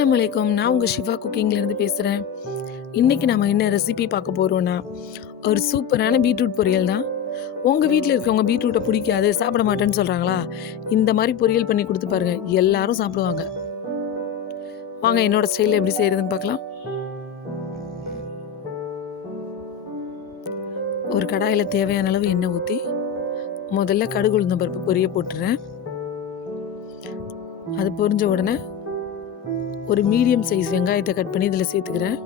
அஸ்ஸலாமு அலைக்கும். நான் உங்கள் ஷிஃபா குக்கிங்லேருந்து பேசுகிறேன். இன்றைக்கி நம்ம என்ன ரெசிபி பார்க்க போகிறோன்னா, ஒரு சூப்பரான பீட்ரூட் பொரியல் தான். உங்கள் வீட்டில் இருக்கவங்க பீட்ரூட்டை பிடிக்காது, சாப்பிட மாட்டேன்னு சொல்கிறாங்களா? இந்த மாதிரி பொரியல் பண்ணி கொடுத்து பாருங்கள், எல்லாரும் சாப்பிடுவாங்க. வாங்க என்னோடய ஸ்டைலில் எப்படி செய்கிறதுன்னு பார்க்கலாம். ஒரு கடாயில் தேவையான அளவு எண்ணெய் ஊற்றி முதல்ல கடுகு உளுந்தம் பருப்பு பொரிய போட்டுறேன். அது பொரிஞ்ச உடனே ஒரு மீடியம் சைஸ் வெங்காயத்தை கட் பண்ணி இதில் சேர்த்துக்கிறேன்.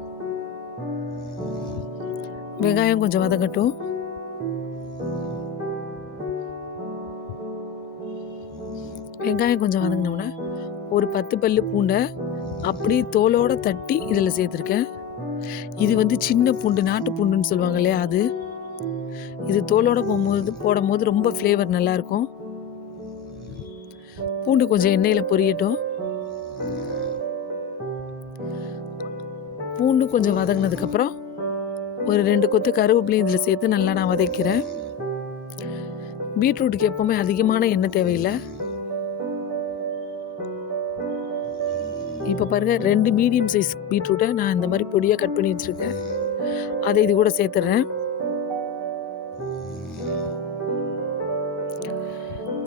வெங்காயம் கொஞ்சம் வதங்கட்டும். வெங்காயம் கொஞ்சம் வதங்கினோடனே ஒரு 10 பல்லு பூண்டை அப்படியே தோலோடு தட்டி இதில் சேர்த்துருக்கேன். இது சின்ன பூண்டு, நாட்டு பூண்டுன்னு சொல்லுவாங்க இல்லையா, அது இது தோலோடு போடும்போது ரொம்ப ஃப்ளேவர் நல்லாயிருக்கும். பூண்டு கொஞ்சம் எண்ணெயில் பொரியட்டும். பூண்டு கொஞ்சம் வதங்கினதுக்கப்புறம் ஒரு 2 கொத்து கருவேப்பிலையும் இதில் சேர்த்து நல்லா நான் வதக்கிறேன். பீட்ரூட்டுக்கு எப்போவுமே அதிகமான எண்ணெய் தேவையில்லை. இப்போ பாருங்கள், 2 மீடியம் சைஸ் பீட்ரூட்டை நான் இந்த மாதிரி பொடியாக கட் பண்ணி வச்சுருக்கேன். அதை இது கூட சேர்த்துட்றேன்.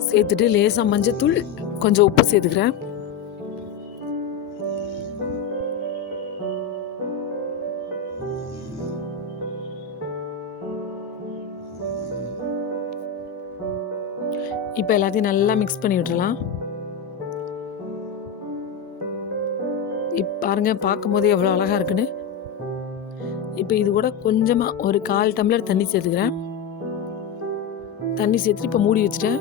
சேர்த்துட்டு லேசாக மஞ்சத்தூள், கொஞ்சம் உப்பு சேர்த்துக்கிறேன். இப்போ எல்லாத்தையும் நல்லா மிக்ஸ் பண்ணி விட்டுறலாம். இப்போ பாருங்கள், பார்க்கும் போதே எவ்வளோ அழகாக இருக்குன்னு. இப்போ இது கூட கொஞ்சமாக ஒரு 1/4 டம்ளர் தண்ணி சேர்த்துக்கிறேன். தண்ணி சேர்த்துட்டு இப்போ மூடி வச்சுட்டேன்.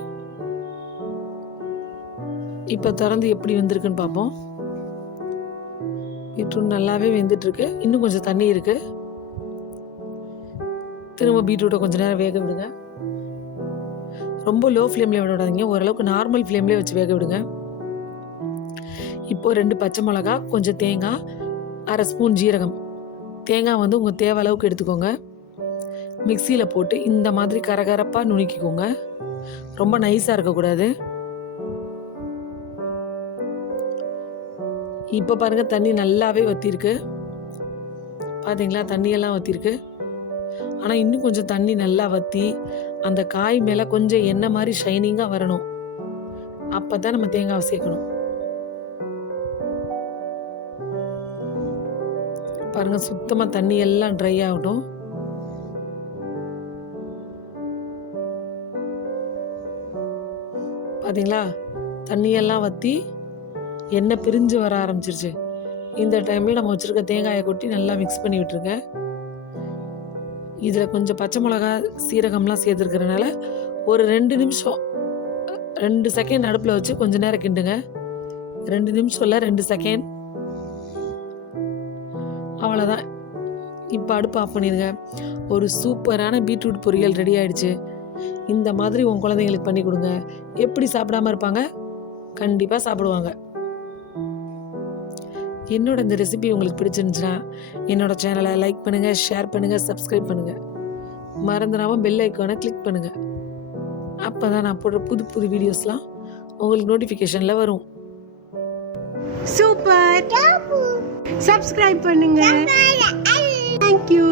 இப்போ திறந்து எப்படி வெந்திருக்குன்னு பார்ப்போம். பீட்ரூட் நல்லாவே வெந்துட்டுருக்கு. இன்னும் கொஞ்சம் தண்ணி இருக்குது. திரும்ப பீட்ரூட்டை கொஞ்சம் நேரம் வேக விடுங்க. ரொம்ப லோ ஃப்ளேமில் விடாதீங்க, ஓரளவுக்கு நார்மல் ஃப்ளேம்லேயே வச்சு வேக விடுங்க. இப்போது 2 பச்சை மிளகா, கொஞ்சம் தேங்காய், 1/2 ஸ்பூன் ஜீரகம். தேங்காய் உங்கள் தேவை அளவுக்கு எடுத்துக்கோங்க. மிக்சியில் போட்டு இந்த மாதிரி கரகரப்பாக நுணுக்கிக்கோங்க. ரொம்ப நைஸாக இருக்கக்கூடாது. இப்போ பாருங்கள், தண்ணி நல்லாவே வற்றிருக்கு. பார்த்தீங்களா, தண்ணியெல்லாம் வற்றிருக்கு. ஆனால் இன்னும் கொஞ்சம் தண்ணி நல்லா வற்றி அந்த காய் மேலே கொஞ்சம் எண்ணெய் மாதிரி ஷைனிங்காக வரணும். அப்போ தான் நம்ம தேங்காவை சேர்க்கணும். பாருங்கள், சுத்தமாக தண்ணி எல்லாம் ட்ரை ஆகட்டும். பார்த்தீங்களா, தண்ணியெல்லாம் வற்றி எண்ணெய் பிரிஞ்சு வர ஆரம்பிச்சிருச்சு. இந்த டைமில் நம்ம வச்சுருக்க தேங்காயை கொட்டி நல்லா மிக்ஸ் பண்ணி விட்டுருங்க. இதில் கொஞ்சம் பச்சை மிளகா, சீரகம்லாம் சேர்த்துருக்கிறதுனால ஒரு 2 நிமிஷம் 2 செகண்ட் அடுப்பில் வச்சு கொஞ்சம் நேரம் கிண்டுங்க. 2 நிமிஷம் இல்லை, 2 செகண்ட், அவ்வளோதான். இப்போ அடுப்பு ஆஃப் பண்ணிடுங்க. ஒரு சூப்பரான பீட்ரூட் பொரியல் ரெடி ஆகிடுச்சு. இந்த மாதிரி உங்கள் குழந்தைங்களுக்கு பண்ணி கொடுங்க. எப்படி சாப்பிடாமல் இருப்பாங்க? கண்டிப்பாக சாப்பிடுவாங்க. என்னோட இந்த ரெசிபி உங்களுக்கு பிடிச்சிருந்துச்சுன்னா என்னோடய சேனலை லைக் பண்ணுங்கள், ஷேர் பண்ணுங்கள், சப்ஸ்கிரைப் பண்ணுங்கள். மறந்துடாமல் பெல் ஐக்கானை கிளிக் பண்ணுங்கள். அப்போ தான் நான் போடுற புது புது வீடியோஸ்லாம் உங்களுக்கு நோட்டிஃபிகேஷனில் வரும். சூப்பர், சப்ஸ்கிரைப் பண்ணுங்க. தேங்க்யூ.